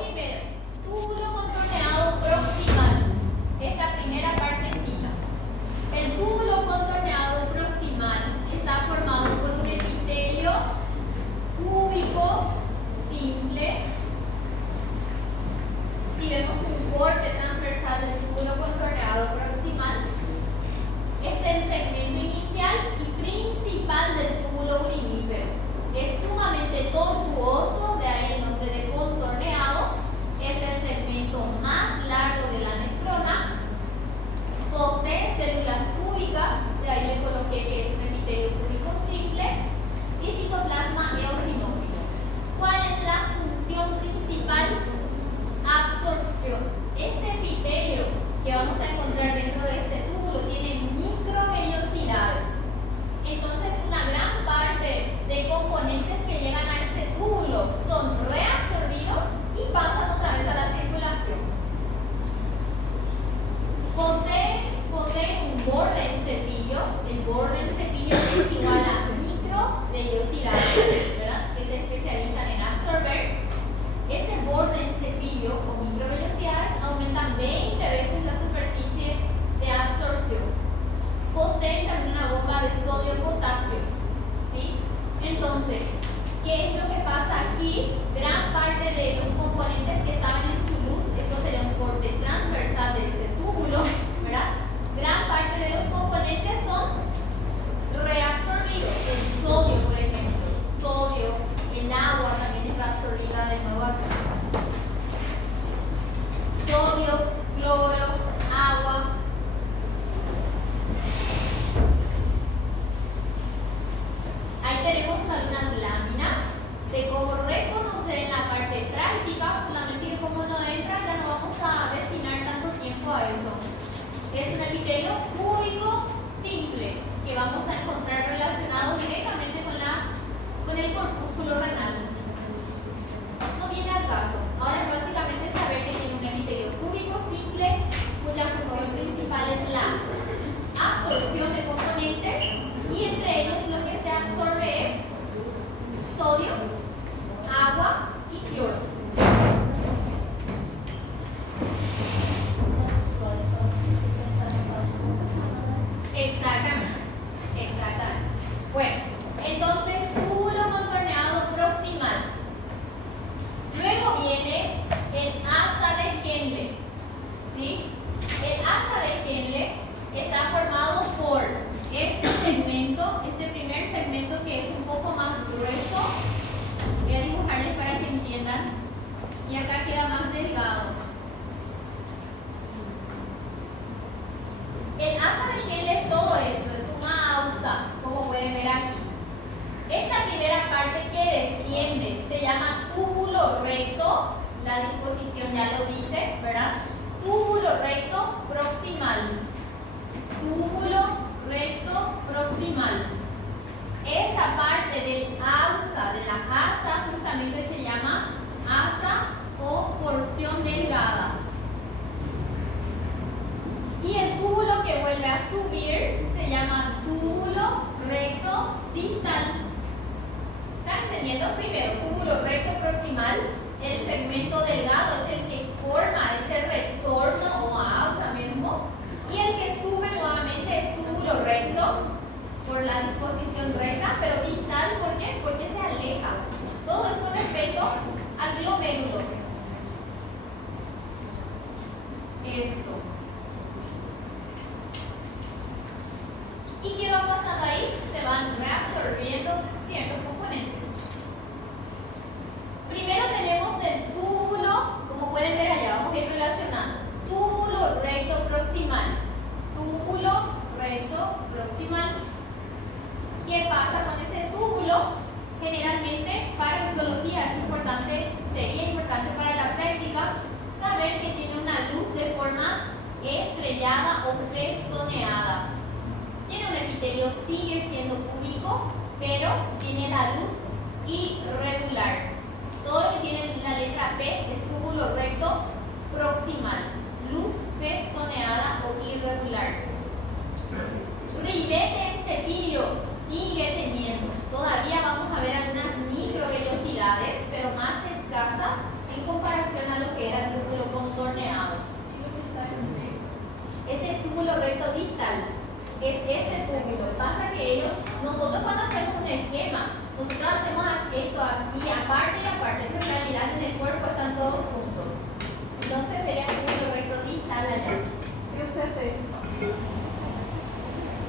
Primero, túbulo contorneado proximal. Esta primera partecita. El túbulo contorneado proximal está formado por un epitelio cúbico simple. Si vemos un corte transversal del túbulo contorneado proximal, este es el segmento inicial y principal del túbulo urinífero. Es sumamente tortuoso, de ahí el nombre de contorneado. Es el segmento más largo de la nefrona. Posee células cúbicas, de ahí le coloqué que es un epitelio cúbico simple, y citoplasma eosinófilo. ¿Cuál es la función principal? Absorción. Este epitelio que vamos a encontrar dentro de este túbulo tiene microvellosidades. Entonces, una gran parte de componentes que llegan a este túbulo son reabsorbidos y pasan otra vez a la circulación. Posee un borde en cepillo. El borde en cepillo es igual a microvellosidades, ¿verdad? Que se especializan en absorber. Ese borde en cepillo o microvellosidades aumentan 20 veces la superficie de absorción. Posee también una bomba de sodio-potasio, ¿sí? Entonces, ¿qué es lo que pasa aquí? Gran parte de los componentes que estaban en su luz, esto sería un corte transversal de ese túbulo, ¿verdad? Gran parte de los componentes son reabsorbidos. El sodio, por ejemplo, sodio, el agua también es reabsorbida de nuevo aquí. Sodio, cloro, agua. Ahí tenemos algunas láminas de cómo reconocer en la parte práctica, solamente que como no entra ya no vamos a destinar tanto tiempo a eso. Es un epitelio cúbico simple que vamos a encontrar relacionado directamente con el corpúsculo renal. No viene al caso. Ahora es básicamente saber que tiene un epitelio cúbico simple cuya función principal es la absorción de componentes, y entre ellos lo que se absorbe es sodio, agua y cloro. Exactamente. Bueno, entonces túbulo contorneado proximal. Luego viene el asa de Henle, ¿sí? El asa de Henle está formado por este segmento, este primer segmento que es un poco más grueso. Voy a dibujarles para que entiendan. Y acá queda más delgado. El asa de Henle es todo esto, es una ausa, como pueden ver aquí. Esta primera parte que desciende se llama túbulo recto, la disposición ya lo dice, ¿verdad? Túbulo recto proximal. Túbulo recto proximal. Esta parte del ausa, de la asa, justamente se llama asa o porción delgada. Y el túbulo que vuelve a subir se llama túbulo recto distal. ¿Están entendiendo? Primero, túbulo recto proximal, el segmento delgado es el que forma ese retorno o ausa mismo, y el que sube nuevamente es túbulo recto por la disposición recta, pero distal, ¿por qué? Porque se aleja. Todo es con respecto al glomérulo. Esto. ¿Y qué va pasando ahí? Se van reabsorbiendo ciertos componentes. Primero tenemos el túbulo, como pueden ver allá, vamos a ir relacionando. Túbulo recto proximal. Túbulo recto proximal. ¿Qué pasa con ese túbulo? Generalmente para histología es importante, sería importante para la práctica saber que tiene una luz de forma estrellada o festoneada. Tiene un epitelio, sigue siendo cúbico, pero tiene la luz irregular. Todo lo que tiene la letra P es túbulo recto proximal. Luz festoneada o irregular. Ribete en cepillo sigue teniendo. Todavía vamos a ver algunas microvellosidades, pero más escasas en comparación a que era el túbulo contorneado. Ese túbulo recto distal es este túbulo. Pasa que nosotros cuando hacemos un esquema, nosotros hacemos esto aquí aparte y aparte, pero en realidad en el cuerpo están todos juntos. Entonces sería el túbulo recto distal allá. ¿Y un CT?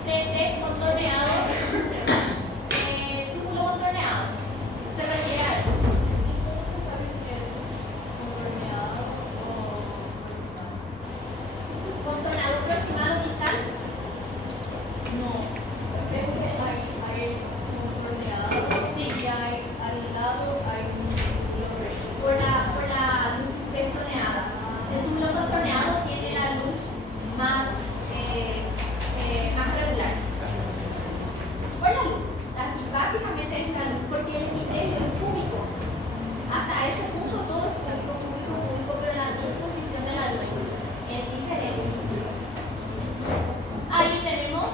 CT contorneado, túbulo contorneado. Se refiere a eso. ¿Contorneado proximal o distal? No. Es que hay contorneado. Sí. Y hay al lado hay un túbulo recto. Por la luz testoneada. El túbulo contorneado tiene la luz más regular. Por la luz. Así, básicamente es la luz porque el epitelio es cúbico. Hasta ese punto todo es cúbico, pero la disposición de la luz es diferente. Ahí tenemos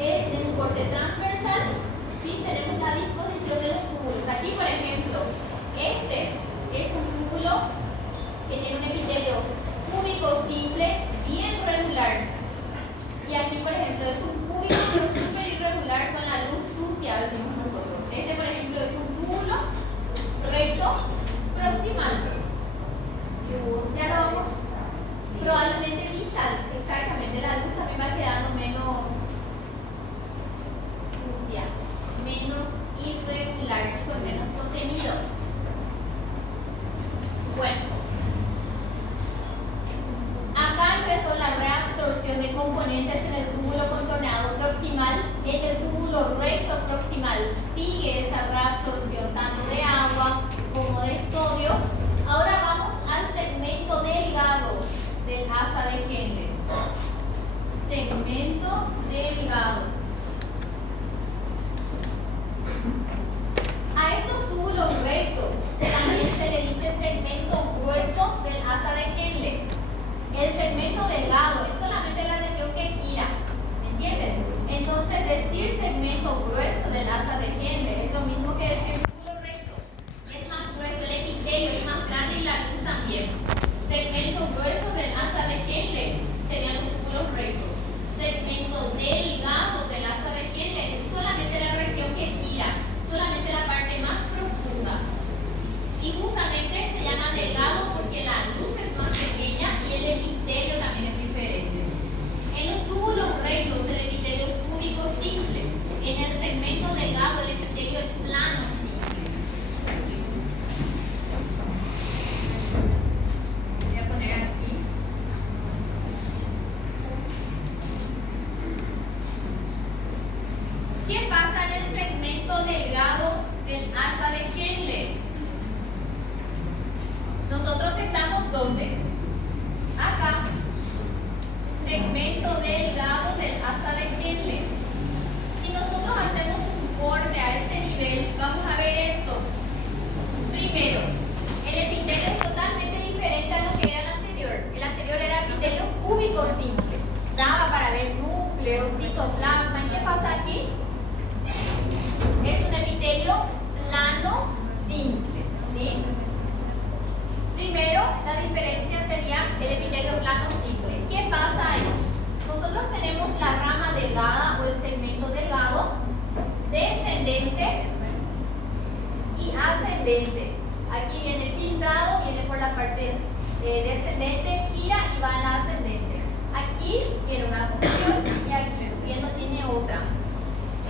en un corte transversal, sí, tenemos la disposición de los túbulos. Aquí, por ejemplo, este es un túbulo que tiene un epitelio cúbico simple bien regular. Y aquí, por ejemplo, es un cúbico pero súper irregular con la luz sucia, decimos nosotros. Este, por ejemplo, es un túbulo recto proximal. Ya lo vamos. Probablemente distal, exactamente. La luz también va quedando menos sucia, menos irregular y con menos contenido. Bueno, acá empezó la reabsorción de componentes en el túbulo contorneado proximal. En el túbulo recto proximal sigue esa reabsorción tanto de agua como de sodio. Ahora vamos al segmento delgado del asa de Henle. Segmento delgado. A estos túbulos rectos también se le dice segmento grueso del asa de Henle. El segmento delgado es solamente la región que gira, ¿me entienden? Entonces decir segmento grueso del asa de Henle es lo mismo que decir túbulo recto. Es más grueso, el epitelio es más grande y la luz también. Segmento grueso del asa de Henle serían los túbulos rectos. Segmento delgado del asa de Henle es solamente la región que gira, solamente la parte más profunda. Y justamente se llama delgado porque la luz es más pequeña y el epitelio también es diferente. En los túbulos rectos el epitelio es cúbico simple. En el segmento delgado el epitelio es plano simple. Voy a poner aquí. ¿Qué pasa en el segmento delgado del asa de Henle? Nosotros estamos ¿dónde? Acá. Segmento delgado del asa de Henle. Si nosotros hacemos un corte a este nivel, vamos a ver esto. Primero, el epitelio es totalmente diferente a lo que era el anterior. El anterior era epitelio cúbico simple. Daba para ver núcleo, citoplasma. ¿Y qué pasa aquí? Es un epitelio plano simple, ¿sí? Primero, la diferencia sería el epitelio plano simple. ¿Qué pasa ahí? Nosotros tenemos la rama delgada o el segmento delgado, descendente y ascendente. Aquí viene filtrado, viene por la parte descendente, gira y va en la ascendente. Aquí tiene una función y aquí subiendo tiene otra.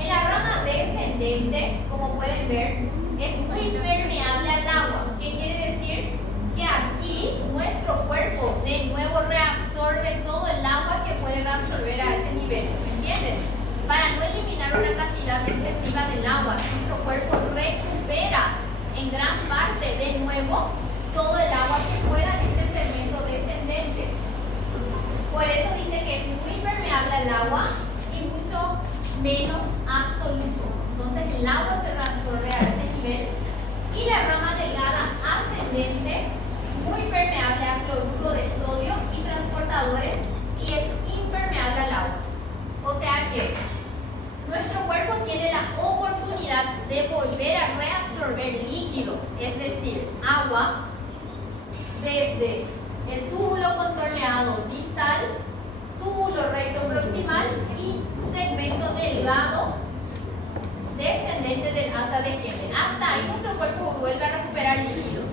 En la rama descendente, como pueden ver, es muy permeable al agua. ¿Qué quiere decir? Que aquí nuestro cuerpo de nuevo reabsorbe todo el agua que puede reabsorber a ese nivel. ¿Me entienden? Para no eliminar una cantidad excesiva del agua, nuestro cuerpo recupera en gran parte de nuevo todo el agua que pueda en este segmento descendente. Por eso dice que es muy permeable al agua y mucho menos absoluto. Entonces el agua se reabsorbe a ese nivel. Y la rama delgada ascendente, muy permeable a cloruro de sodio y transportadores, y es impermeable al agua. O sea que nuestro cuerpo tiene la oportunidad de volver a reabsorber líquido, es decir, agua, desde el túbulo contorneado distal, túbulo recto proximal y segmento delgado descendente del asa de Henle. Hasta ahí nuestro cuerpo vuelve a recuperar líquidos.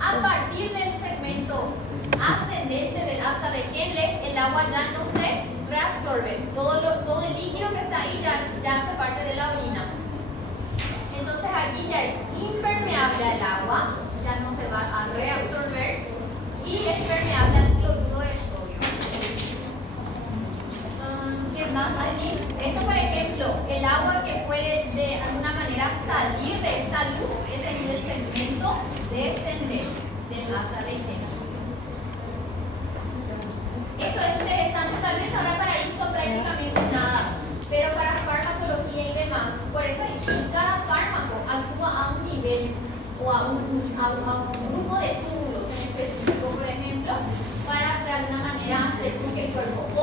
A partir del segmento ascendente del asa de Henle, el agua ya no se reabsorbe. Todo el líquido que está ahí ya hace parte de la orina. Entonces aquí ya es impermeable al agua, ya no se va a reabsorber y es permeable al cloruro de sodio. ¿Qué más aquí? Esto, por ejemplo, el agua que puede de alguna manera salir de esta luz es el segmento descendente del asa de Henle. Esto es interesante, tal vez ahora para esto prácticamente nada, pero para farmacología y demás, por eso cada fármaco actúa a un nivel o a un grupo de túbulos en específico, por ejemplo, para de alguna manera hacer con que el cuerpo o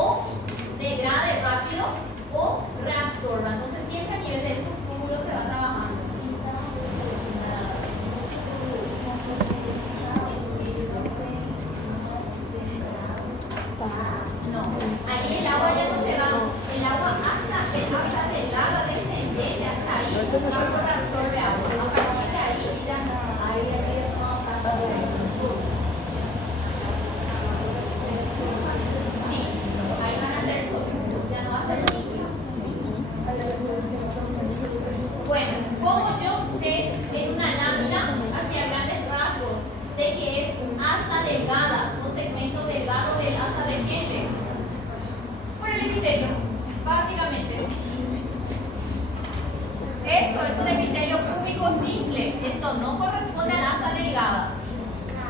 degrade rápido o reabsorba. Entonces siempre a nivel de esos túbulos se va trabajando. No, ahí el agua ya no se va, el agua hasta delgada descendente, hasta ahí el cuerpo reabsorbe agua. A partir de ahí ya sí, ahí van a ser solutos, ya no va a ser líquido. Bueno, como yo sé en una lámina hacia grandes rasgos de que es asa delgada o segmento delgado del asa de Henle, por el epitelio, básicamente. Esto es un epitelio cúbico simple, esto no corresponde a la asa delgada.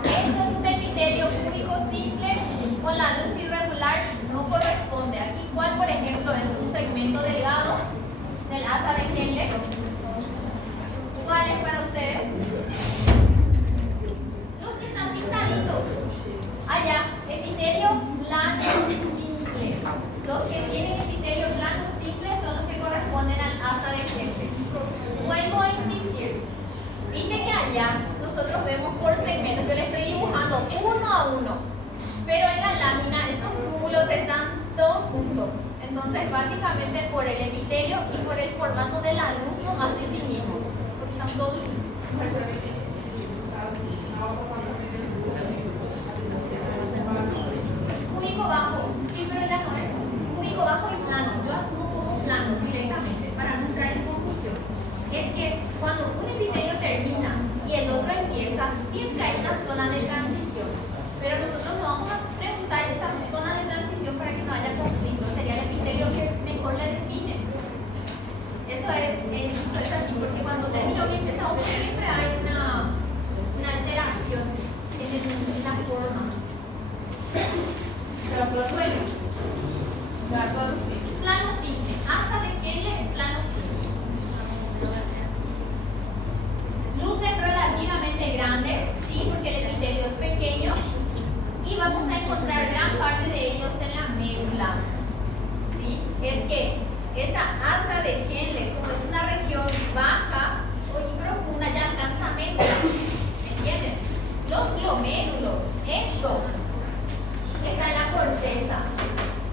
Esto es un epitelio cúbico simple con la luz irregular, no corresponde. Aquí, ¿cuál, por ejemplo, es un segmento delgado del asa de Henle? ¿Cuál es para ustedes? Los que están pintaditos. Allá, epitelio plano simple. Los que tienen epitelio plano simple son los que corresponden al asa de Henle. Vuelvo a insistir. Viste que allá nosotros vemos por segmentos. Yo le estoy dibujando uno a uno. Pero en la lámina estos túbulos están todos juntos. Entonces, básicamente por el epitelio y por el formato de la luz nomás distinguimos. Porque están todos juntos. Cúbico bajo, sí, pero ya no es cúbico bajo y plano. Yo asumo como plano directamente para no entrar en confusión. Es que cuando un epitelio termina y el otro empieza, siempre hay una zona de transición. Pero nosotros no vamos a preguntar esa zona de transición para que no haya conflicto. Sería el epitelio que mejor le define. Eso es así, porque cuando termina y empieza otro, siempre hay una alteración en la forma. Bueno, plano simple. Asa de Henle es plano simple. Luces relativamente grandes, sí, porque el epitelio es pequeño. Y vamos a encontrar gran parte de ellos en la médula. ¿Sí? Es que esa asa de Henle, como es una región baja y profunda, ya alcanza médula. ¿Me entiendes? Los glomérulos, esto está en la corteza,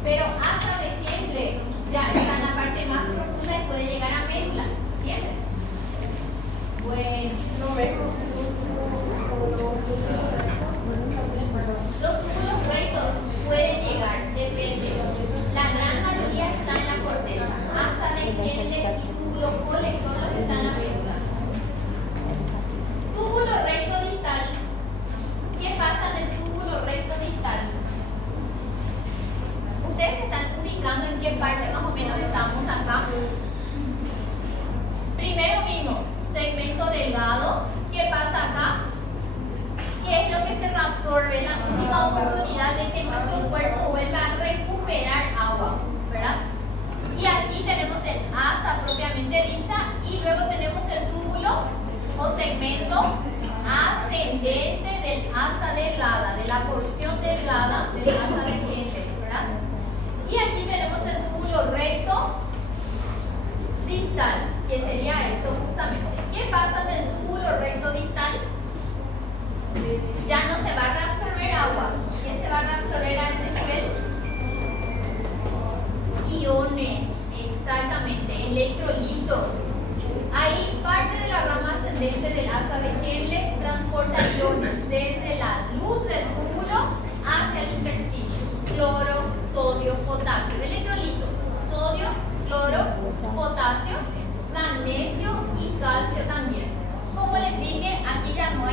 pero asa de Henle ya está en la parte más profunda y puede llegar a médula. ¿Entiendes? Bueno, los túbulos rectos pueden llegar, depende. La gran mayoría está en la corteza. Asa de Henle y túbulo colector los que están en la médula. Túbulo recto distal. ¿Qué pasa en el túbulo recto distal? Ustedes se están ubicando en qué parte más o menos estamos acá. Primero vimos segmento delgado. ¿Qué pasa acá? ¿Qué es lo que se reabsorbe? La última oportunidad de que nuestro cuerpo vuelva a recuperar agua, ¿verdad? Y aquí tenemos el asa propiamente dicha y luego tenemos el túbulo o segmento ascendente del asa delgada, de la porción delgada del asa de Henle, ¿verdad? Y aquí tenemos el túbulo recto distal, que sería eso justamente. ¿Qué pasa del túbulo recto distal? Ya no se va a reabsorber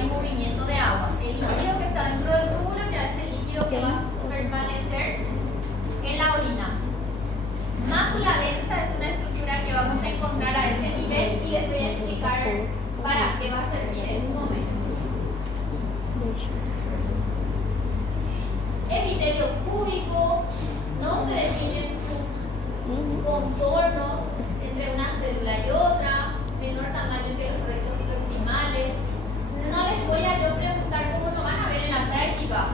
hay movimiento de agua. El líquido que está dentro del túbulo ya es el líquido que va a permanecer en la orina. Mácula densa es una estructura que vamos a encontrar a este nivel y les voy a explicar para qué va a servir en un momento. Epitelio cúbico, no se definen sus contornos entre una célula y otra, menor tamaño que los rectos proximales. No les voy a yo preguntar cómo lo van a ver en la práctica.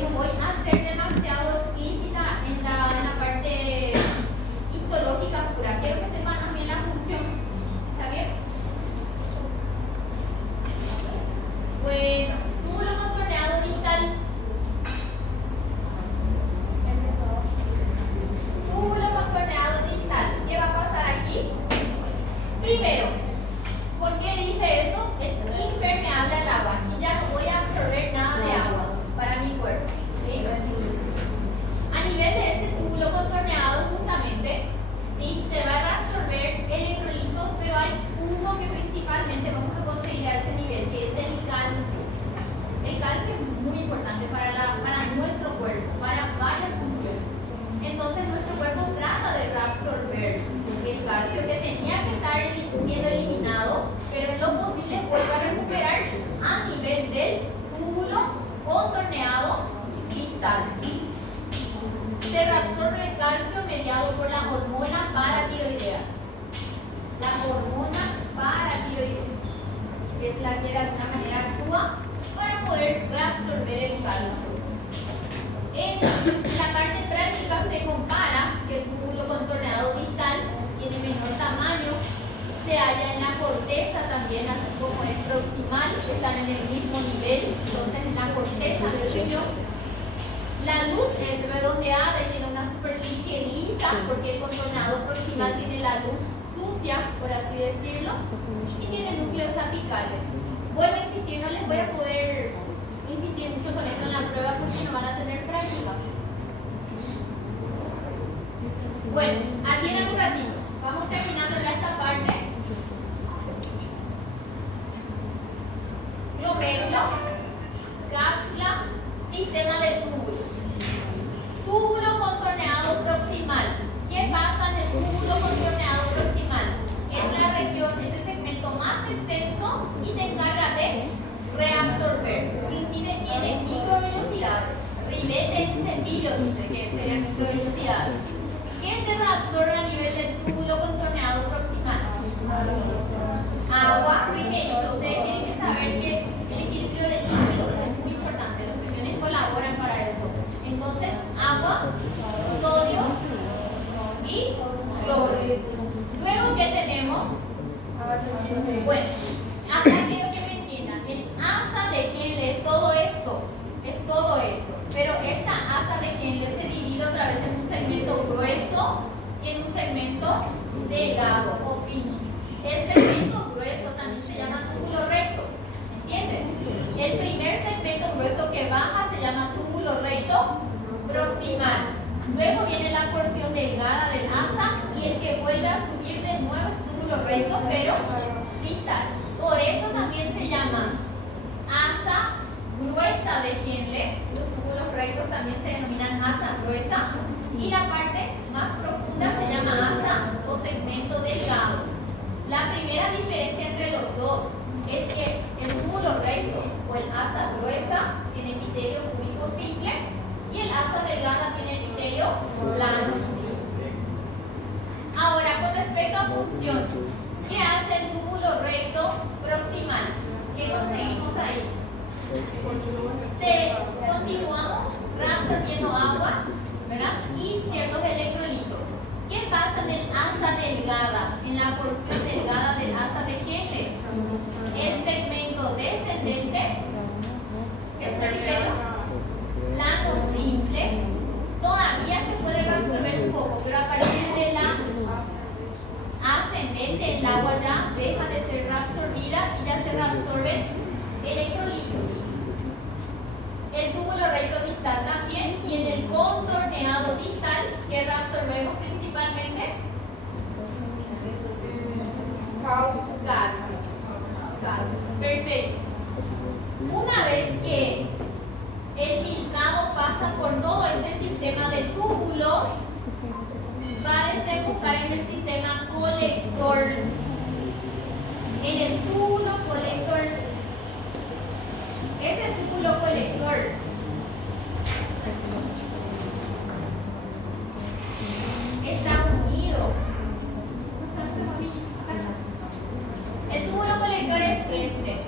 No voy a ser demasiado explícita en la parte histológica pura. Quiero que sepan también la función. ¿Está bien? Bueno, túbulo contorneado distal. Túbulo contorneado distal. ¿Qué va a pasar aquí? Primero, ¿por qué dice eso? Es impermeable al agua. Y ya no voy a absorber nada de agua para mi cuerpo. ¿Sí? A nivel de este túbulo contorneado, justamente, ¿sí? Se van a absorber electrolitos, pero hay uno que principalmente vamos a conseguir a ese nivel, que es el calcio. El calcio es muy importante para nuestro cuerpo, para varias funciones. Entonces, nuestro cuerpo trata de reabsorber el calcio que tenía que estar siendo eliminado, pero en lo posible vuelve a recuperar a nivel del túbulo contorneado distal. Se reabsorbe el calcio mediado por la hormona paratiroidea. La hormona paratiroidea, que es la que de alguna manera actúa para poder reabsorber el calcio. En la parte práctica se compara que el túbulo contorneado distal tiene menor tamaño, se halla en la corteza también, así como es proximal, están en el mismo nivel, entonces en la corteza del riñón. La luz es redondeada y tiene una superficie lisa, porque el contorneado proximal tiene la luz sucia, por así decirlo, y tiene núcleos apicales. Bueno, insistir, no les voy a poder insistir mucho con esto en la prueba porque no van a tener práctica. Bueno, atiendan un ratito. Vamos terminando ya esta parte. Glomérulo, cápsula, sistema de túbulos. Túbulo contorneado proximal. ¿Qué pasa en el túbulo contorneado proximal? Es la región, es el segmento más extenso y se encarga de reabsorber. Inclusive tiene microvelocidades. Ribete en cepillo dice que serían microvelocidades. ¿Qué se reabsorbe a nivel del túbulo contorneado proximal? Agua primero. Ustedes tienen que saber que el equilibrio de líquidos es muy importante. Los riñones colaboran para eso. Entonces, agua, sodio y cloro. Luego, ¿qué tenemos? Bueno, acá quiero que me entiendan. El asa de Henle es todo esto. Es todo esto. Pero esta asa de Henle se divide otra vez en un segmento grueso y en un segmento delgado o fino. El segmento grueso también se llama túbulo recto. ¿Entiendes? El primer segmento grueso que baja se llama túbulo recto proximal. Luego viene la porción delgada del asa y el que vuelve a subir de nuevo es túbulo recto, pero distal. Por eso también se llama asa gruesa de Henle. Los túbulos rectos también se denominan asa gruesa. Y la parte más profunda se llama asa o segmento delgado. La primera diferencia entre los dos es que el túbulo recto o el asa gruesa tiene epitelio cúbico simple y el asa delgada tiene epitelio plano. Ahora, con respecto a función, ¿qué hace el túbulo recto proximal? ¿Qué conseguimos ahí? Continuamos reabsorbiendo agua, ¿verdad? Y ciertos electrolitos. ¿Qué pasa en el asa delgada, en la porción delgada del asa de Henle? El segmento descendente es un epitelio plano simple. Todavía se puede reabsorber un poco, pero a partir de la ascendente el agua ya deja de ser reabsorbida y ya se reabsorben electrolitos. El túbulo recto distal también, y en el contorneado distal, que reabsorbemos principalmente calcio. Perfecto. que el filtrado pasa por todo este sistema de túbulos, va a desembocar en el sistema colector. En el túbulo colector, ese túbulo colector está unido. El túbulo colector es este.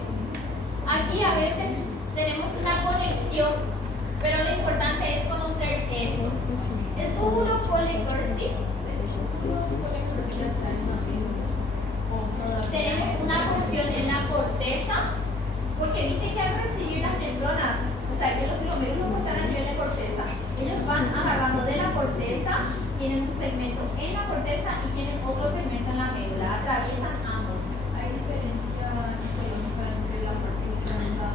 Aquí a veces tenemos una conexión, pero lo importante es conocer esto. El túbulo colector, sí. Tenemos una porción en la corteza, porque dice que al recibir las nefronas, o sea que los glomérulos están a nivel de corteza, ellos van agarrando de la corteza, tienen un segmento en la corteza y tienen otro segmento en la médula, atraviesan ambos. ¿Hay diferencia entre la porción y la mitad?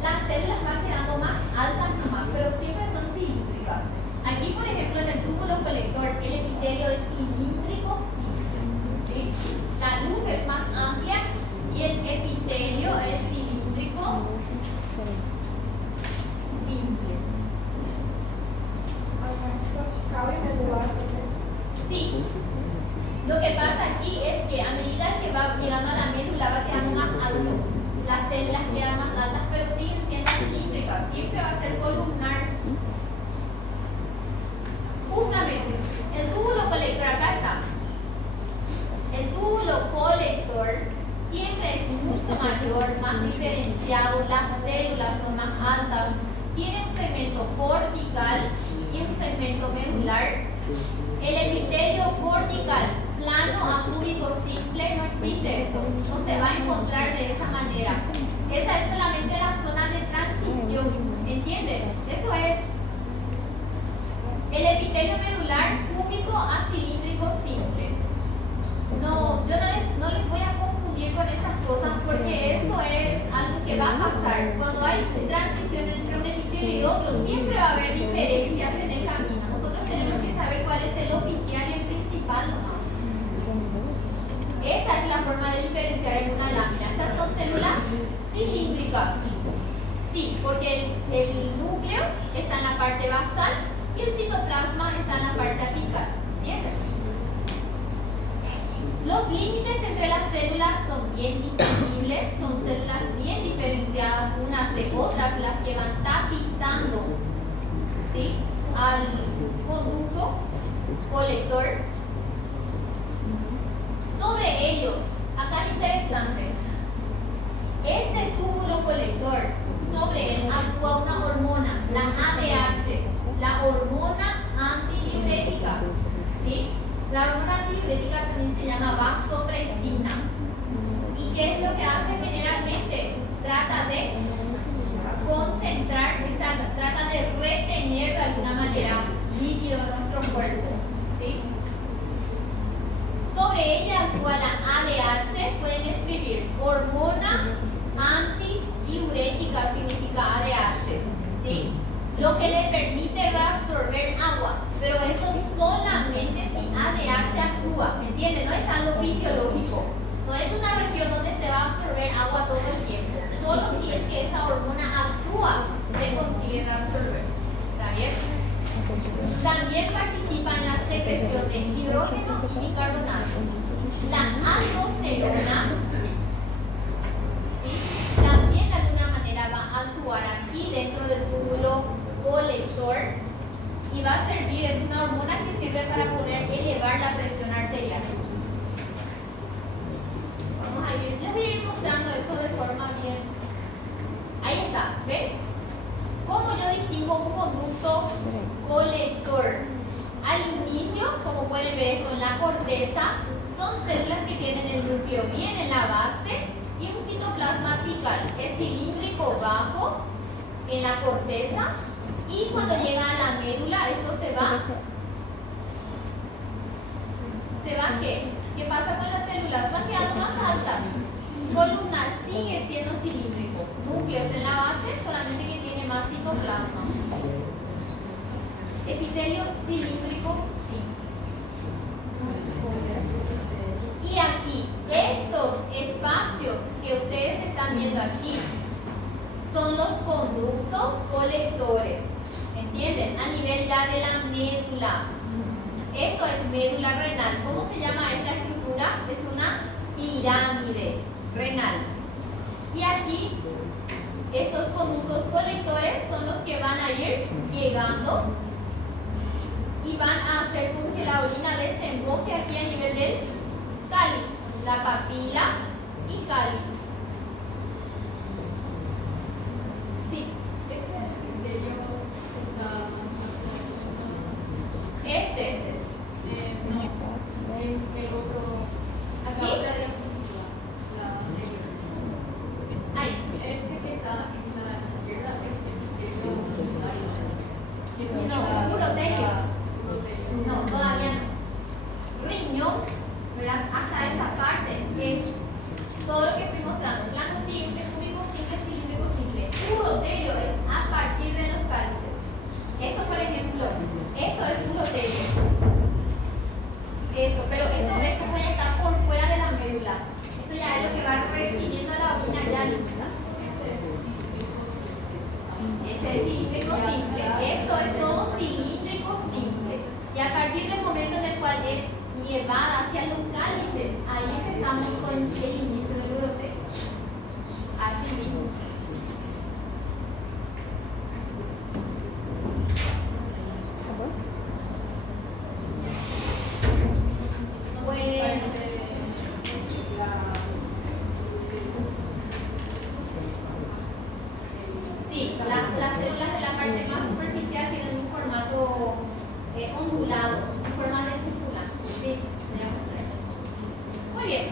Las células van quedando más altas nomás, pero siempre son cilíndricas. Aquí, por ejemplo, en el túbulo colector, el epitelio es cilíndrico simple, ¿sí? La luz es más amplia y el epitelio es cilíndrico simple. ¿Cabe medular? Sí. Lo que pasa aquí es que a medida que va llegando a la médula va quedando más alto. Las células quedan más altas, pero siguen siendo cilíndricas. Siempre va a ser columnar. Justamente, el túbulo colector, acá está. El túbulo colector siempre es mucho mayor, más diferenciado, las células son más altas, tiene un segmento cortical y un segmento medular. El epitelio cortical, plano a cúbico simple, no existe eso, no se va a encontrar de esa manera. Esa es solamente la zona de transición, ¿entienden? Eso es. El epitelio medular, cúbico a cilíndrico simple. No, yo no les voy a confundir con esas cosas porque eso es algo que va a pasar. Cuando hay transición entre un epitelio y otro, siempre va a haber diferencias en el camino. Nosotros tenemos que saber cuál es el oficial y el principal nomás. Esta es la forma de diferenciar en una lámina. Estas son células cilíndricas. Sí, porque el núcleo está en la parte basal y el citoplasma está en la parte apical. ¿Entiendes? Los límites entre las células son bien distinguibles, son células bien diferenciadas unas de otras, las que van tapizando, ¿sí?, al conducto colector. Sobre ellos, acá es interesante, este túbulo colector, sobre él actúa una hormona, la ADH, la hormona antidiurética, ¿sí? La hormona antidiurética también se llama vasopresina. ¿Y qué es lo que hace generalmente? Trata de concentrar, trata de retener de alguna manera líquido en nuestro cuerpo, ¿sí? Sobre ella actúa la ADH, pueden escribir hormona antidiurética, significa ADH, ¿sí? Lo que le permite reabsorber agua, pero eso solamente si ADH actúa, ¿me entienden? No es algo fisiológico, no es una región donde se va a absorber agua todo el tiempo, solo si es que esa hormona actúa, se consigue reabsorber, ¿está bien? También participa en la secreción de hidrógeno y bicarbonato. La aldosterona, ¿sí?, también de alguna manera va a actuar aquí dentro del túbulo colector y va a servir, es una hormona que sirve para poder elevar la presión arterial. Vamos a ir, les voy a ir mostrando eso de forma bien. Ahí está, ¿ven? ¿Cómo yo distingo un conducto colector? Al inicio, como pueden ver esto en la corteza, son células que tienen el núcleo bien en la base y un citoplasma apical. Es cilíndrico bajo en la corteza y cuando llega a la médula esto se va. ¿Se va qué? ¿Qué pasa con las células? Van quedando más altas. Columnar sigue siendo cilíndrico. Núcleos en la base, solamente que tiene más citoplasma. Epitelio cilíndrico, sí. Y aquí, estos espacios que ustedes están viendo aquí son los conductos colectores. ¿Entienden? A nivel ya de la médula. Esto es médula renal. ¿Cómo se llama esta estructura? Es una pirámide renal. Y aquí, estos conductos colectores son los que van a ir llegando y van a hacer con que la orina desemboque aquí a nivel del cáliz, la papila y cáliz. Sí. Ese criterio está Este. no, es el otro, la ¿Aquí? otra diapositiva, la anterior. Ahí. Ese que está en la izquierda es el criterio voluntario. Que No, muestra urotelio. urotelio. No, todavía no. Riñón, ¿verdad? Hasta esa parte es todo lo que estoy mostrando. Plano simple, cúbico simple, cilíndrico simple. Urotelio es a partir de los cálices. Esto, por ejemplo, esto es urotelio. Esto, pero esto ya está por fuera de la médula. Esto ya es lo que va recibiendo la orina ya lista. Ese es cilíndrico simple. Esto es todo cilíndrico simple. Y a partir del momento en el cual es llevada hacia los cálices, ahí empezamos con el inicio del urotelio. Así mismo. Bueno, sí, las células de la parte más superficial tienen un formato ondulado, en forma de cúpula. Sí, muy bien.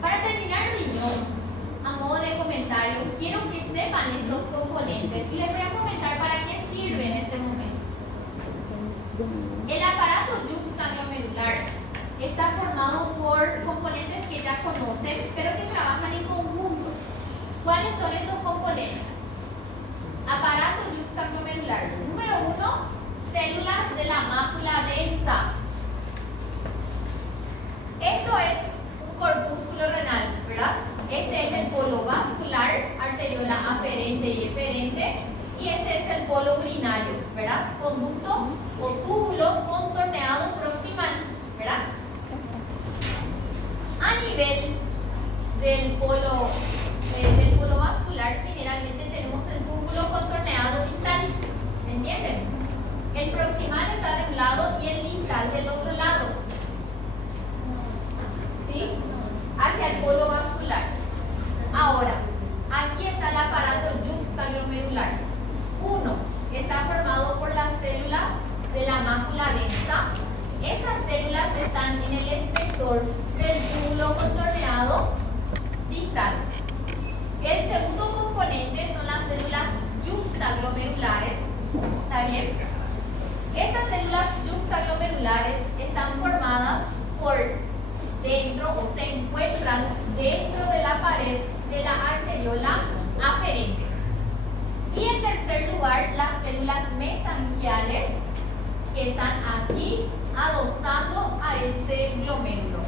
Para terminar, riñón, a modo de comentario, quiero que sepan estos componentes y les voy a comentar para qué sirve en este momento. El aparato yuxtaglomerular está formado por componentes que ya conocen, pero que trabajan en conjunto. ¿Cuáles son esos componentes? Aparato yuxtaglomerular. Número 1, células de la mácula densa. Esto es un corpúsculo renal, ¿verdad? Este es el polo vascular, arteriola aferente y eferente, y este es el polo urinario, ¿verdad? Conducto o túbulo contorneado proximal, ¿verdad? A nivel del polo vascular, generalmente tenemos el túbulo contorneado distal, ¿me entienden? El proximal está de un lado y el distal del otro lado, ¿sí? Hacia el polo vascular. Ahora, aquí está el aparato yuxtaglomerular. 1. Está formado por las células de la mácula densa. Esas células están en el espesor del túbulo contorneado distal. El segundo componente son las células yuxtaglomerulares. ¿Está bien? Estas células yuxtaglomerulares están formadas por dentro o se encuentran dentro de la pared de la arteriola aferente. Y en tercer lugar, las células mesangiales que están aquí adosando a ese glomérulo.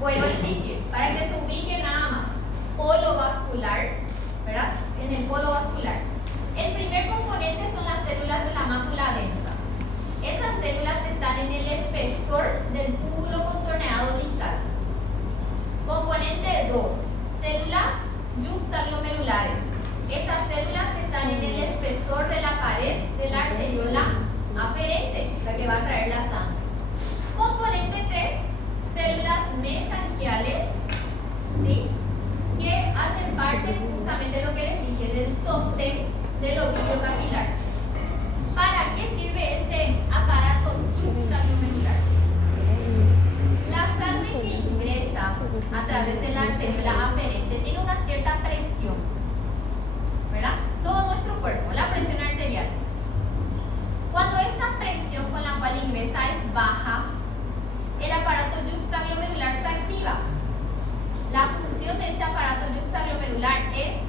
Vuelvo a insistir, para que se ubiquen nada más. Polo vascular, ¿verdad? En el polo vascular. El primer componente son las células de la mácula densa. Esas células están en el espesor del túbulo contorneado distal. Componente 2, células yuxtaglomerulares. Estas células están en el espesor de la pared de la arteriola aferente, la que va a traer la sangre. Componente 3, células mesangiales, ¿sí? Que hacen parte justamente de lo que les dije, del sostén del ovillo capilar. ¿Para qué sirve este aparato yuxtaglomerular? La sangre que ingresa a través de la arteriola aferente tiene una cierta presión, ¿verdad? Todo nuestro cuerpo, la presión arterial. Cuando esa presión con la cual ingresa es baja, el aparato yuxtaglomerular se activa. La función de este aparato yuxtaglomerular es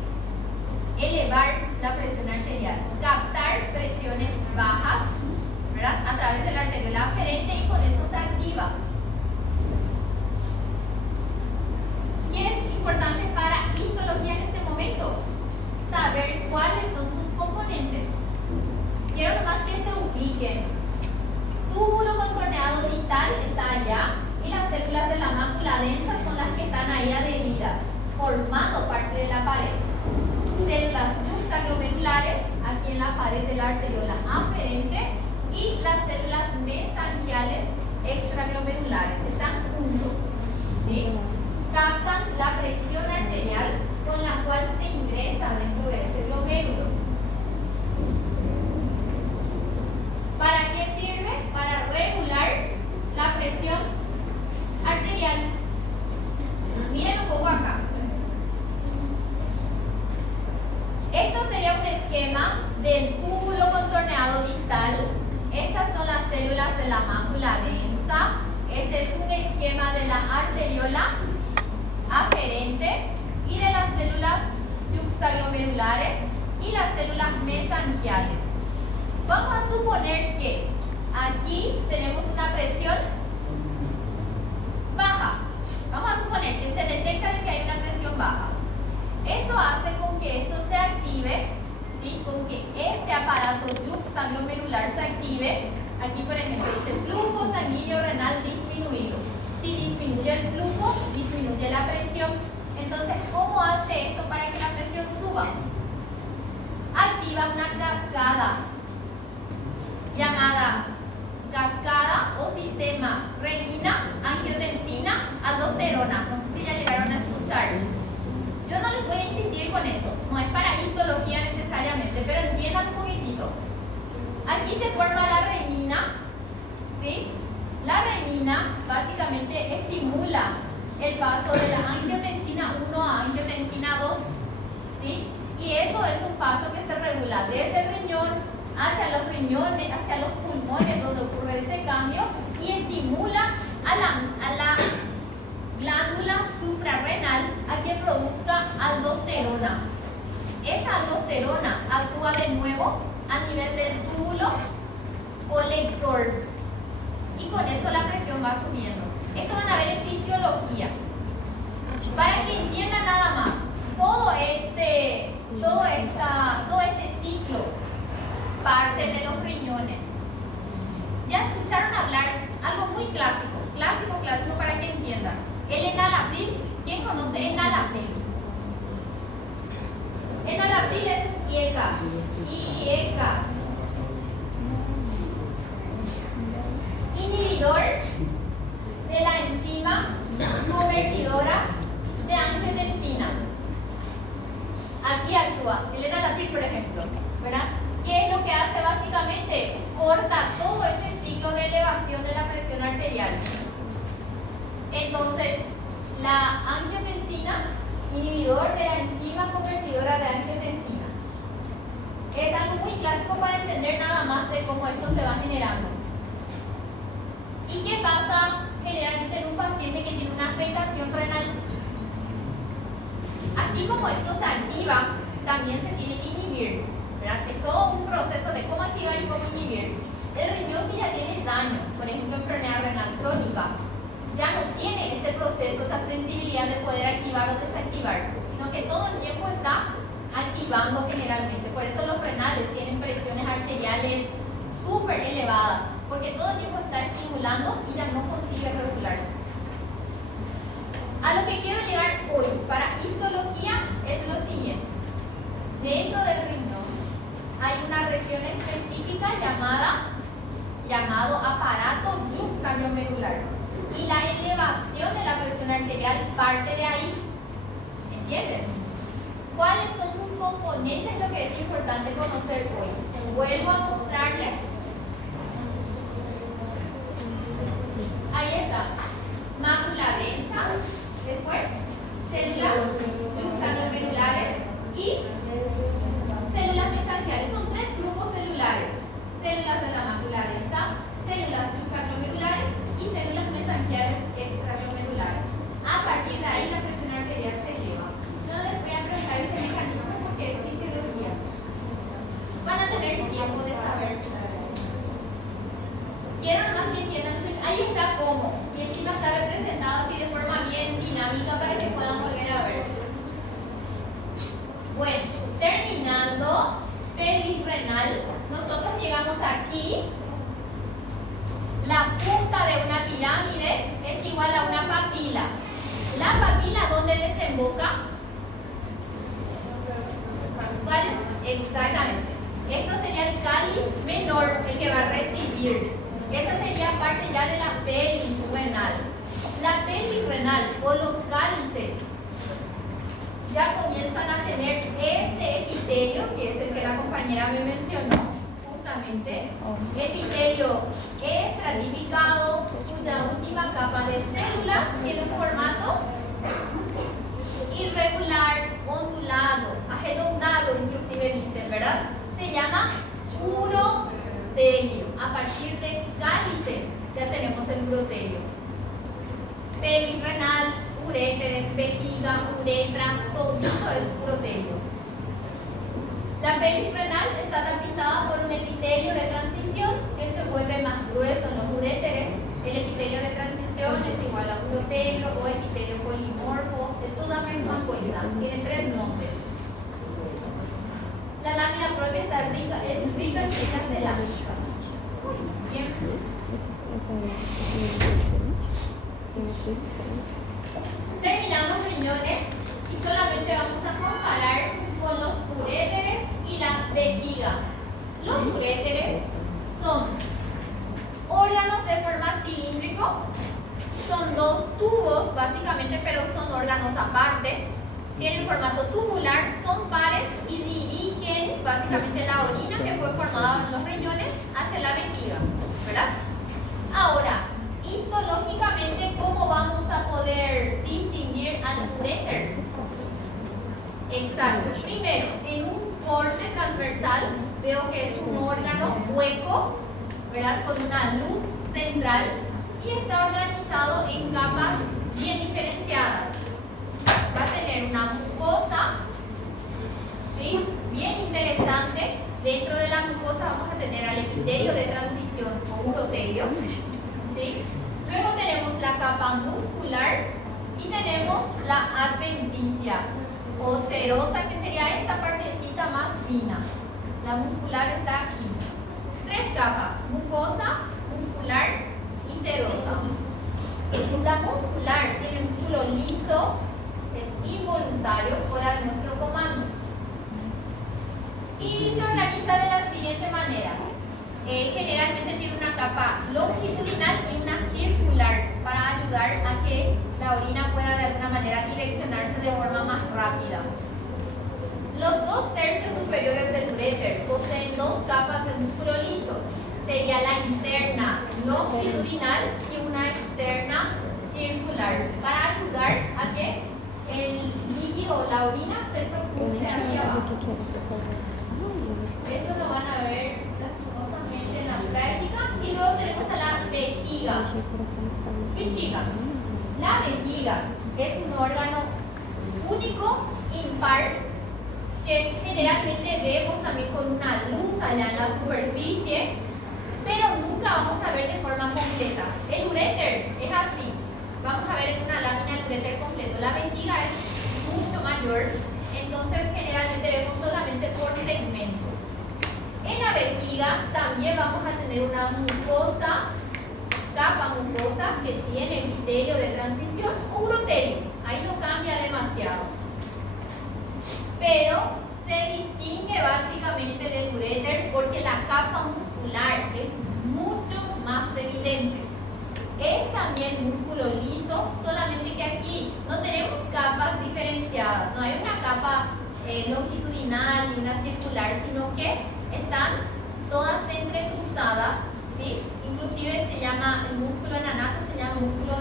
elevar la presión arterial, captar presiones bajas, ¿verdad? A través de la arteriola aferente y con eso se activa. ¿Qué es importante para histología en este momento? Saber juxtaglomerulares aquí en la pared de la arteriola aferente y las células mesangiales extraglomerulares. Están juntos, ¿sí? Captan la presión arterial con la cual se ingresa dentro de ese glomérulo. ¿Para qué sirve? Para regular la presión arterial. Miren un poco acá. Esto sería un esquema del túbulo contorneado distal. Estas son las células de la mácula densa. Este es un esquema de la arteriola aferente y de las células juxtaglomerulares y las células mesangiales. Vamos a suponer que aquí tenemos una presión baja. Vamos a suponer que se detecta de que hay una presión baja. Eso hace con que esto se active, ¿sí? Con que este aparato juxtaglomerular se active. Aquí, por ejemplo, dice flujo sanguíneo renal disminuido. Si disminuye el flujo, disminuye la presión. Entonces, ¿cómo hace esto para que la presión suba? Activa una cascada llamada cascada o sistema renina, angiotensina, aldosterona. No sé si ya llegaron a escuchar. Yo no les voy a insistir con eso. No es para histología necesariamente, pero entiendan un poquitito. Aquí se forma la renina, ¿sí? La renina básicamente estimula el paso de la angiotensina 1 a angiotensina 2, ¿sí? Y eso es un paso que se regula desde el riñón hacia los riñones, hacia los pulmones, donde ocurre ese cambio, y estimula a la glándula suprarrenal a que produzca aldosterona. Esa aldosterona actúa de nuevo a nivel del túbulo colector y con eso la presión va subiendo. Esto van a ver en fisiología. Para que entiendan nada más, todo este ciclo parte de los riñones. Ya escucharon hablar algo muy clásico para que entiendan. El enalapril. ¿Quién conoce enalapril? Enalapril es un IECA. Inhibidor de la enzima convertidora de angiotensina. Aquí actúa el enalapril, por ejemplo, ¿verdad? ¿Qué es lo que hace básicamente? Corta todo ese ciclo de elevación de la presión arterial. Entonces, la angiotensina, inhibidor de la enzima convertidora de angiotensina. Es algo muy clásico para entender nada más de cómo esto se va generando. ¿Y qué pasa generalmente en un paciente que tiene una afectación renal? Así como esto se activa, también se tiene que inhibir, ¿verdad? Es todo un proceso de cómo activar y cómo inhibir. El riñón que ya tiene daño, por ejemplo, enfermedad renal crónica, ya no tiene ese proceso, esa sensibilidad de poder activar o desactivar, sino que todo el tiempo está activando generalmente. Por eso los renales tienen presiones arteriales súper elevadas, porque todo el tiempo está estimulando y ya no consigue regular. A lo que quiero llegar hoy para histología es lo siguiente. Dentro del riñón hay una región específica llamado aparato juxtaglomerular. Y la elevación de la presión arterial parte de ahí. ¿Entienden? ¿Cuáles son sus componentes? Lo que es importante conocer hoy. Vuelvo a mostrarles. Ahí está. Mácula densa. Después, células juxtaglomerulares y células mesangiales. Son 3 grupos celulares. Células de la mácula densa, células juxtaglomerulares y células mesangiales extraglomerulares. A partir de ahí la presión arterial se eleva. No les voy a preguntar ese mecanismo porque es fisiología. Van a tener tiempo de saber. Quiero nomás que entiendan, ahí está cómo. Y encima está representado así de forma bien dinámica para que puedan volver a ver. Bueno, terminando pelvis renal, nosotros llegamos aquí. La punta de una pirámide es igual a una papila. La papila, ¿dónde desemboca? ¿Cuál es? Exactamente. Esto sería el cáliz menor, el que va a recibir. Esta sería parte ya de la pelvis renal. La pelvis renal o los cálices ya comienzan a tener este epitelio, que es el que la compañera me mencionó, justamente. Epitelio estratificado, cuya última capa de células tiene un formato irregular, ondulado, agedondado, inclusive dicen, ¿verdad? Se llama urotelio. A partir de cálices ya tenemos el urotelio. Pelvis renal, uréteres, vejiga, uretra, todo eso es urotelio. La pelvis renal está tapizada por un epitelio de transición que se vuelve más grueso en los uréteres. El epitelio de transición es igual a urotelio o epitelio polimorfo, de toda misma cuenta, tiene 3 nombres. La lámina propia está rica en fibras elásticas. Bien. Terminamos riñones y solamente vamos a comparar con los uréteres y la vejiga. Los uréteres son órganos de forma cilíndrico, son 2 tubos básicamente, pero son órganos aparte, tienen formato tubular, son pares y dirigen básicamente la orina que fue formada en los riñones hacia la vejiga, ¿verdad? Ahora, histológicamente, ¿cómo vamos a poder distinguir al uréter? Exacto. Primero, en un corte transversal veo que es un órgano hueco, ¿verdad? Con una luz central y está organizado en capas bien diferenciadas. Va a tener una mucosa, ¿sí? Bien interesante. Dentro de la mucosa vamos a tener al epitelio de transición o urotelio, ¿sí? Luego tenemos la capa muscular y tenemos la adventicia o serosa, que sería esta partecita más fina. La muscular está aquí. 3 capas: mucosa, muscular y serosa. La muscular tiene músculo liso, es involuntario, fuera de nuestro comando. Y se organiza de la siguiente manera. Generalmente tiene una capa longitudinal y una circular para ayudar a que la orina pueda de alguna manera direccionarse de forma más rápida. Los 2 tercios superiores del uréter poseen 2 capas de músculo liso. Sería la interna longitudinal y una externa circular para ayudar a que el líquido, la orina, se propulse hacia abajo. Esto lo van a ver lastimosamente en la práctica. Y luego tenemos a la vejiga. Vejiga. La vejiga es un órgano único, impar, que generalmente vemos también con una luz allá en la superficie, pero nunca vamos a ver de forma completa. El uréter es así. Vamos a ver en una lámina el uréter completo. La vejiga es mucho mayor, entonces generalmente vemos solamente por segmentos. En la vejiga también vamos a tener una mucosa, capa mucosa que tiene epitelio de transición o urotelio. Ahí no cambia demasiado. Pero se distingue básicamente del uréter porque la capa muscular es mucho más evidente. Es también músculo liso, solamente que aquí no tenemos capas diferenciadas. No hay una capa longitudinal y una circular, sino que están todas entrecruzadas, ¿sí? Inclusive se llama, el músculo enanato se llama músculo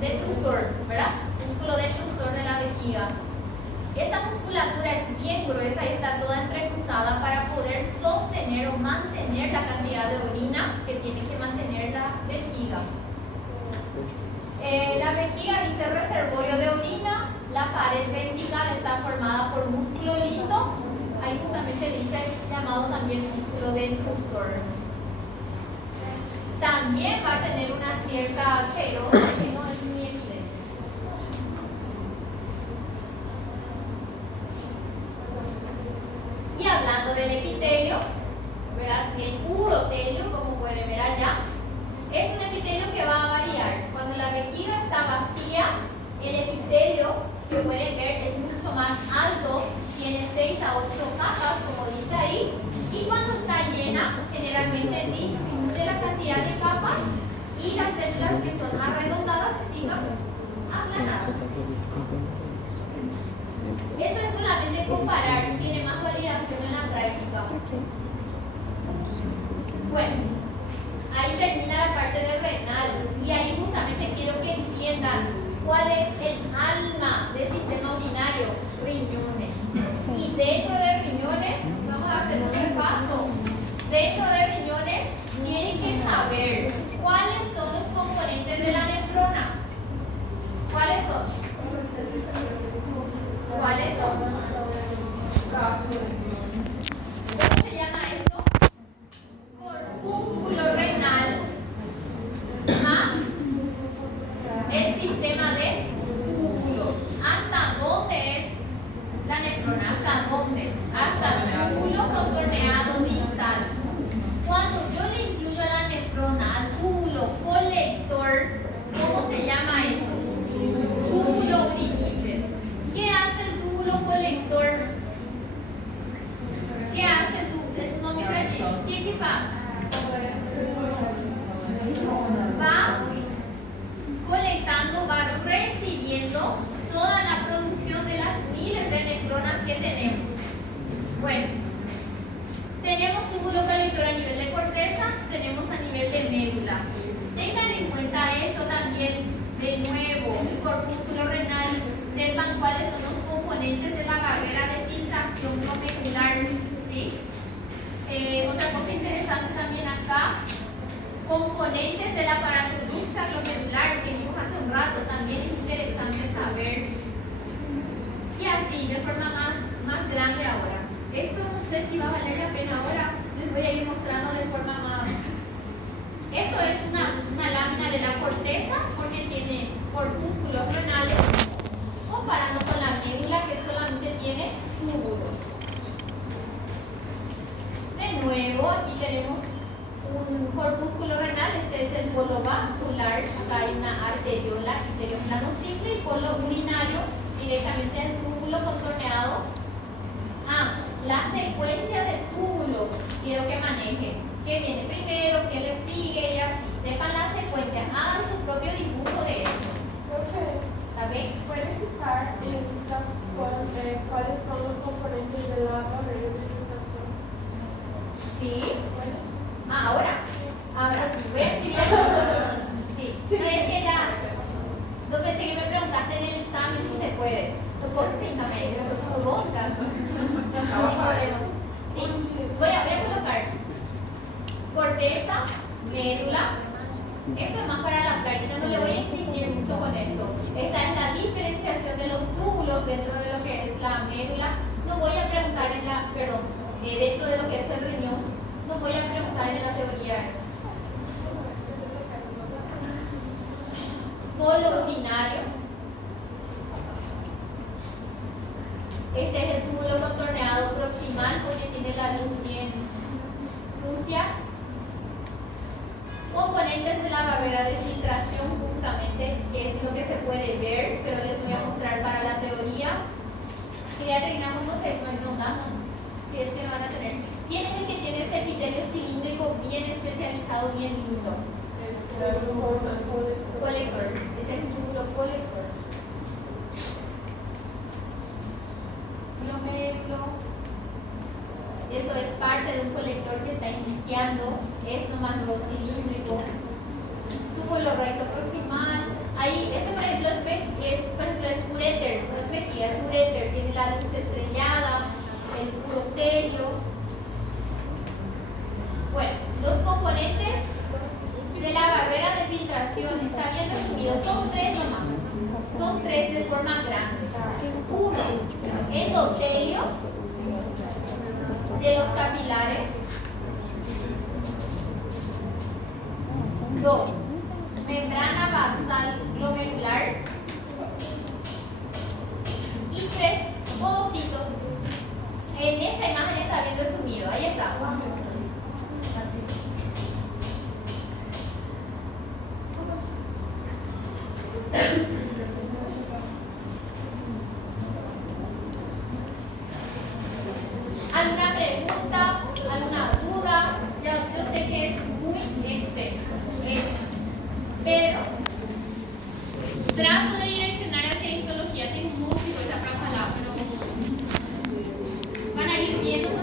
detrusor, ¿verdad? Músculo detrusor de la vejiga. Esta musculatura es bien gruesa y está toda entrecruzada para poder sostener o mantener la cantidad de orina que tiene que mantener la vejiga. La vejiga dice reservorio de orina. La pared vesical está formada por músculo liso. Ahí justamente dice llamado también músculo detrusor. También va a tener una cierta serosa que no es muy evidente. Y hablando del epitelio, ¿verdad? El urotelio, como pueden ver allá, es un epitelio que va a variar. Cuando la vejiga está vacía, el epitelio que pueden ver es mucho más alto, tiene 6 a 8 capas, como dice ahí, y cuando está llena, generalmente disminuye la cantidad de capas y las células que son arredondadas se fijan aplanadas. Eso es solamente comparar y tiene más validación en la práctica. Bueno, ahí termina la parte del renal y ahí justamente quiero que entiendan cuál es el alma del sistema urinario, riñones. Y dentro de riñones, vamos a hacer un repaso. Dentro de riñones tienen que saber cuáles son los componentes de la nefrona. ¿Cuáles son? ¿Cuáles son? ¿Cómo se llama esto? Corpúsculo renal más el sistema de túbulos. ¿Hasta dónde es la nefrona? ¿Hasta dónde? Hasta el túbulo contorneado distal. Cuando yo le incluyo a la nefrona al túbulo colector, ¿cómo se llama eso? Túbulo urinífero. ¿Qué hace el túbulo colector? ¿Qué hace el túbulo? No me rayes. ¿Qué pasa? Va colectando, va recibiendo toda la producción de las miles de nefronas que tenemos. Bueno, tenemos túbulo colector a nivel de corteza, tenemos a nivel de médula. Tengan en cuenta esto también, de nuevo, el corpúsculo renal, sepan cuáles son los componentes de la barrera de filtración glomerular, ¿sí? Otra cosa interesante también acá, componentes del aparato juxtaglomerular que vimos hace un rato, también es interesante saber. Y así, de forma más grande ahora. Esto no sé si va a valer la pena ahora, les voy a ir mostrando de forma más. Esto es una lámina de la corteza porque tiene corpúsculos renales, comparando con la médula que solamente tiene túbulos. De nuevo, aquí tenemos un corpúsculo renal, este es el polo vascular, acá hay una arteriola, arterioplano simple, y polo urinario directamente al túbulo contorneado. La secuencia de túbulos, quiero que manejen. ¿Qué viene primero? ¿Qué le sigue? Y así. Sepan la secuencia, hagan su propio dibujo de esto. ¿Está bien? ¿Puedes citar en lista cuáles son los componentes de la barrera de filtración? ¿Sí? Bueno. Ahora sí. ¿Ven? Sí. No es que ya. No pensé que me preguntaste en el examen si se puede. Tu cosita medio. Tu boca. Sí. Voy a colocar corteza, médula. Esto es más para la práctica, no le voy a insistir mucho con esto. Esta es la diferenciación de los túbulos dentro de lo que es la médula. No voy a preguntar dentro de lo que es el riñón, no voy a preguntar en la teoría eso. Polo urinario. Este es el túbulo contorneado proximal porque tiene la luz bien sucia. Componentes de la barrera de filtración, justamente, que es lo que se puede ver, pero les voy a mostrar para la teoría. Que ya terminamos, no sé, si es que van a tener. Tienen el que tiene ese epitelio cilíndrico bien especializado, bien lindo. Colector, es el túbulo colector. Eso es parte de un colector que está iniciando, es nomás lo cilíndrico. Túbulo recto proximal. Ahí, ese por ejemplo es uréter, no es vejiga, es uréter, tiene la luz estrellada, el urotelio. Bueno, los componentes de la barrera de filtración, está bien resumido, son tres nomás. Son tres de forma grande. Uno, endotelio de los capilares. 2, membrana basal glomerular. Y 3, podocitos. En esta imagen está bien resumido. Ahí está. sexo. Pero trato de direccionar hacia histología. Tengo mucho esa palabra, pero van a ir viendo